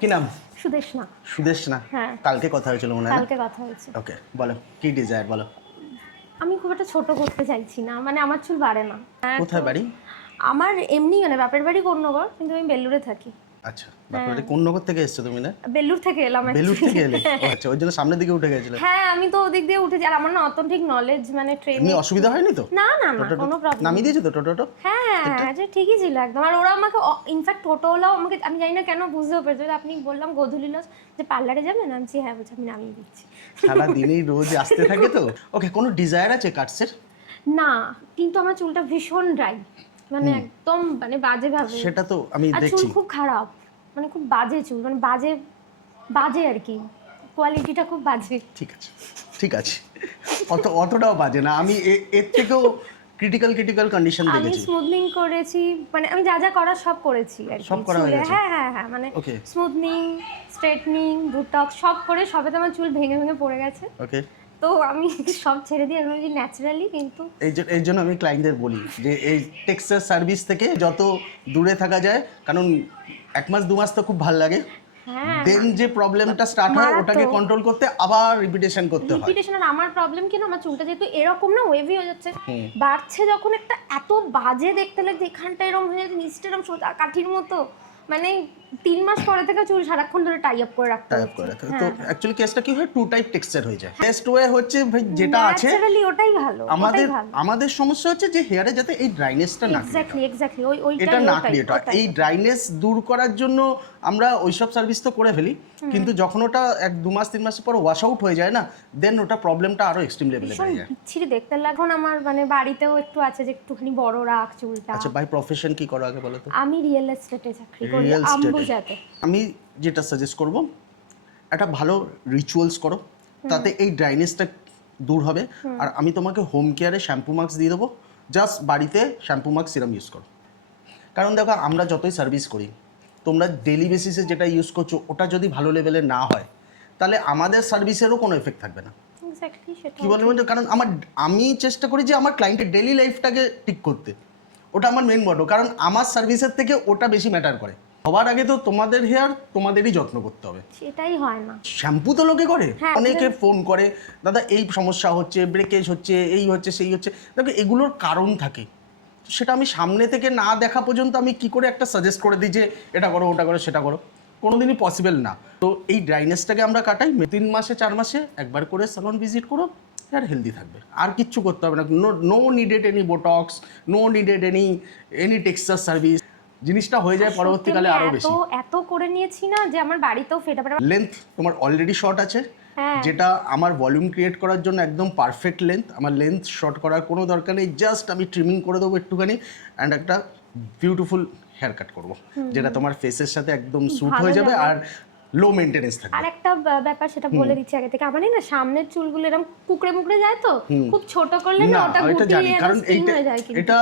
কি নাম? সুদেশনা। সুদেশনা। হ্যাঁ, কালকে কথা হয়েছিল মনে হয় না? কালকে কথা হয়েছে। ওকে, বলো কি ডিজায়ার বলো। আমি খুব একটা ছোট করতে চাইছি না, মানে আমার চুল বাড়ে না। কোথায় বাড়ি? আমার এমনি মানে বাপের বাড়ি কোন্নগর, কিন্তু আমি বেলুড়ে থাকি। আচ্ছা, বাপের বাড়ি কোন নগর থেকে এসছো তুমি? না বেলুড় থেকে এলাম। বেলুড় থেকে এলে? ও আচ্ছা, ওই জন্য সামনের দিকে উঠে গেছিলে। হ্যাঁ, আমি তো ওদিক দিয়ে উঠেছি, আর আমার না অত ঠিক নলেজ, মানে ট্রেনে এমনি অসুবিধা হয়নি তো? না না না, কোনো প্রবলেম। নামিয়ে দিয়েছো তো টোটো? হ্যাঁ, আচ্ছা ঠিকই ছিল একদম। আর ওরা আমাকে ইনফ্যাক্ট টোটোওয়ালাও আমাকে, আমি জানি না কেন, বুঝতেও পেরেছে। আপনি বললাম গোধূলি লস যে পার্লারে যাবেন, আমি হ্যাঁ বলছি, আমি নামিয়ে দিচ্ছি। সারা দিনই রোজ আসতে থাকে তো। ওকে, কোনো ডিজায়ার আছে কাটসের? না, কিন্তু আমার চুলটা ভীষণ ড্রাই, মানে একদম মানে বাজে ভাবে। সেটা তো আমি আর চুল দেখছি। খুব খারাপ, মানে খুব বাজে চুল, মানে বাজে বাজে আর কি, কোয়ালিটিটা খুব বাজে। ঠিক আছে, ঠিক আছে, অতটাও বাজে না। আমি এর থেকেও ক্রিটিক্যাল কন্ডিশন আমি দেখেছি। স্মুথনিং করেছি, মানে আমি যা যা করার সব করেছি আর কি। সব করা হয়ে গেছে? হ্যাঁ হ্যাঁ হ্যাঁ, মানে ওকে। স্মুথনিং, স্ট্রেটনিং, বুটক্স সব করে সবেতে আমার চুল ভেঙে ভেঙে পড়ে গেছে। ওকে, তো আমি সব ছেড়ে দিয়ে আমি ন্যাচারালি, কিন্তু এই জন্য আমি ক্লায়েন্টদের বলি যে এই টেক্সটাইল সার্ভিস থেকে যত দূরে থাকা যায়, কারণ 1 মাস 2 মাস তো খুব ভালো লাগে, হ্যাঁ, দেন যে প্রবলেমটা স্টার্ট হয় ওটাকে কন্ট্রোল করতে আবার রিপিটেশন করতে হয়। রিপিটেশন। আর আমার প্রবলেম কি না, আমার চুলটা যেহেতু এরকম না ওয়েভি হয়ে যাচ্ছে, বাড়ছে যখন একটা এত বাজে দেখতে লাগছে, এখানটা এরকম হয়ে যাচ্ছে, নিচটা এরকম সোজা কাঠির মতো, মানে 3 মাস পরে থেকে চুল সারাক্ষণ ধরে টাই আপ করে রাখতে হচ্ছে। তো অ্যাকচুয়ালি কেসটা কি হয়, 2 টাইপ টেক্সচার হয়ে যায়। বেস্ট ওয়ে হচ্ছে ভাই যেটা আছে ন্যাচারালি, ওটাই ভালো। আমাদের সমস্যা হচ্ছে যে হেয়ারে যাতে এই ড্রাইনেসটা না এক্স্যাক্টলি এটা না ক্রিয়েট হয়। এই ড্রাইনেস দূর করার জন্য আমরা ওইসব সার্ভিস তো করে ফেলি, কিন্তু যখন ওটা 1-2 মাস 3 মাস পর ওয়াশ আউট হয়ে যায় না, দেন ওটা প্রবলেমটা আরো এক্সট্রিম লেভেলে হয়ে যায়। বিচ্ছিরি দেখতে লাগে। এখন আমার মানে বাড়িতেও একটু আছে যে একটুখানি বড় রাখ চুলটা। আচ্ছা, বাই প্রফেশন কি করো আগে বলো তো? আমি রিয়েল এস্টেটে চাকরি করি, আম্বুজাতে। আমি যেটা সাজেস্ট করব, একটা ভালো রিচুয়ালস করো, তাতে এই ড্রাইনেসটা দূর হবে। আর আমি তোমাকে হোম কেয়ারে শ্যাম্পু মাস্ক দিয়ে দেবো, জাস্ট বাড়িতে শ্যাম্পু মাস্ক সিরাম ইউজ করো। কারণ দেখো, আমরা যতই সার্ভিস করি, তোমরা ডেলি বেসিসে যেটা ইউজ করছো ওটা যদি ভালো লেভেলের না হয়, তাহলে আমাদের সার্ভিসেরও কোনো এফেক্ট থাকবে না। কি বলবো, কারণ আমি চেষ্টা করি যে আমার ক্লায়েন্টের ডেলি লাইফটাকে ঠিক করতে, ওটা আমার মেন মোটো। কারণ আমার সার্ভিসের থেকে ওটা বেশি ম্যাটার করে। সবার আগে তো তোমাদের হেয়ার তোমাদেরই যত্ন করতে হবে, সেটাই হয় না। শ্যাম্পু তো লোকে করে, অনেকে ফোন করে, দাদা এই সমস্যা হচ্ছে, ব্রেকেজ হচ্ছে, এই হচ্ছে সেই হচ্ছে। দেখো, এগুলোর কারণ থাকে, সেটা আমি সামনে থেকে না দেখা পর্যন্ত আমি কি করে একটা সাজেস্ট করে দিই যে এটা করো, ওটা করো, সেটা করো, কোনোদিনই পসিবল না। তো এই ড্রাইনেসটাকে আমরা কাটাই 3 মাসে 4 মাসে একবার করে সালন ভিজিট করো, আর হেলদি থাকবে। আর কিচ্ছু করতে হবে না। No needed any botox, no needed any texture service. জিনিসটা হয়ে যায় পরবর্তীকালে আরো বেশি। এত করে নিয়েছি না যে আমার বাড়িতেও ফেটে পড়ে। লেন্থ তোমার অলরেডি শর্ট আছে, যেটা আমার ভলিউম ক্রিয়েট করার জন্য একদম পারফেক্ট লেন্থ। আমার লেন্থ শর্ট করার কোনো দরকার নেই, জাস্ট আমি ট্রিমিং করে দেবো একটুখানি, অ্যান্ড একটা বিউটিফুল হেয়ার কাট করবো, যেটা তোমার ফেসের সাথে একদম স্যুট হয়ে যাবে আর লো মেইনটেনেন্স থাকবে। আর একটা ব্যাপার, সেটা বলে দিচ্ছি আগে থেকে, আমার না সামনের চুলগুলো এরকম কুকড়ে মুকড়ে যায়, তো খুব ছোট করলে না ওটা গুটিয়ে কারণ হয়ে যায়। এটা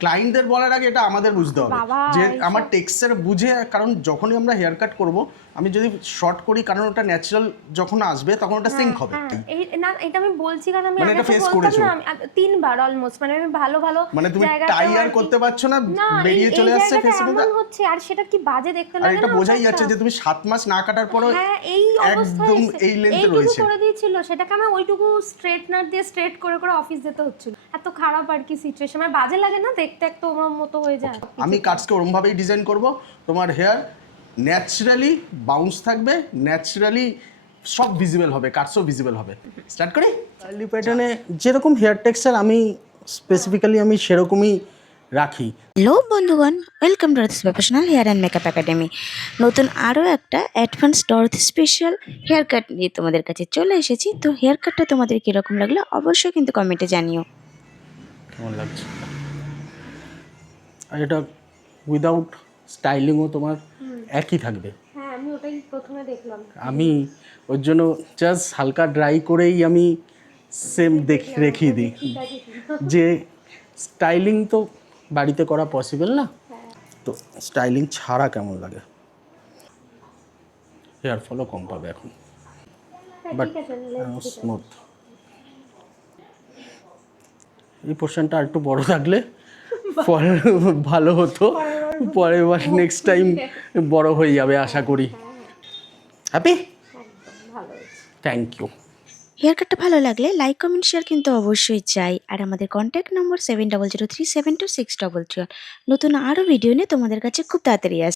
ক্লায়েন্টদের বলার আগে এটা আমাদের বুঝতে হবে যে আমার টেক্সচার বুঝে। কারণ যখনই আমরা হেয়ার কাট করব, আমি যদি শর্ট করি, কারণ ওটা ন্যাচারাল যখন আসবে তখন ওটা সিঙ্ক হবে। এই না, এটা আমি বলছি কারণ আমি আগে তো বলতাম না, আমি 3 বার অলমোস্ট, মানে আমি ভালো মানে তুমি টাই আর করতে পারছো না, বেরিয়ে চলে আসছে ফেসে মধ্যে হচ্ছে। আর সেটা কি বাজে দেখতে লাগে না, না? এটা বোঝাই যাচ্ছে যে তুমি 7 মাস না কাটার পরও এই অবস্থায় একদম এই লেন্থে রয়েছে। করে দিয়েছিল, সেটাকে আমি ওইটুকু স্ট্রেটনার দিয়ে স্ট্রেট করে করে অফিস যেতে হচ্ছিল। এত খারাপ আর কি সিচুয়েশন, আমার বাজে লাগে না দেখতে, একটা ওরম মতো হয়ে যায়। আমি কাটসকে ওরম ভাবেই ডিজাইন করব, তোমার হেয়ার ন্যাচারালি বাউন্স থাকবে, ন্যাচারালি সব ভিজিবল হবে, কাটসও ভিজিবল হবে। স্টার্ট করি। কার্লি প্যাটার্নে যেরকম হেয়ার টেক্সচার আমি স্পেসিফিক্যালি আমি সেরকমই রাখি। হ্যালো বন্ধুগণ, welcome to earth professional hair and makeup academy. নতুন আরও একটা অ্যাডভান্স অর্থ স্পেশাল হেয়ার কাট নিয়ে তোমাদের কাছে চলে এসেছি। তো হেয়ার কাটটা তোমাদের কীরকম লাগলো অবশ্যই কিন্তু কমেন্টে জানিও। কেমন লাগছে? আর এটা উইদাউট স্টাইলিংও তোমার একই থাকবে। হ্যাঁ, আমি ওটাই প্রথমে দেখলাম। আমি ওর জন্য জাস্ট হালকা ড্রাই করেই আমি সেম রেখে দিই, যে স্টাইলিং তো বাড়িতে করা পসিবল না, তো স্টাইলিং ছাড়া কেমন লাগে। হেয়ার ফলও কম পাবে এখন, বাট স্মুথ। এই পোর্শনটা একটু বড় থাকলে ভালো হতো, পরের বার নেক্সট টাইম বড় হয়ে যাবে আশা করি। হ্যাপি? একদম ভালো হয়েছে। Thank you. হেয়ার কাটটা ভালো লাগলে লাইক কমেন্ট শেয়ার কিন্তু অবশ্যই চাই। আর আমাদের কন্ট্যাক্ট নম্বর 7003726333। নতুন আরও ভিডিও নিয়ে তোমাদের কাছে খুব তাড়াতাড়ি আসবে।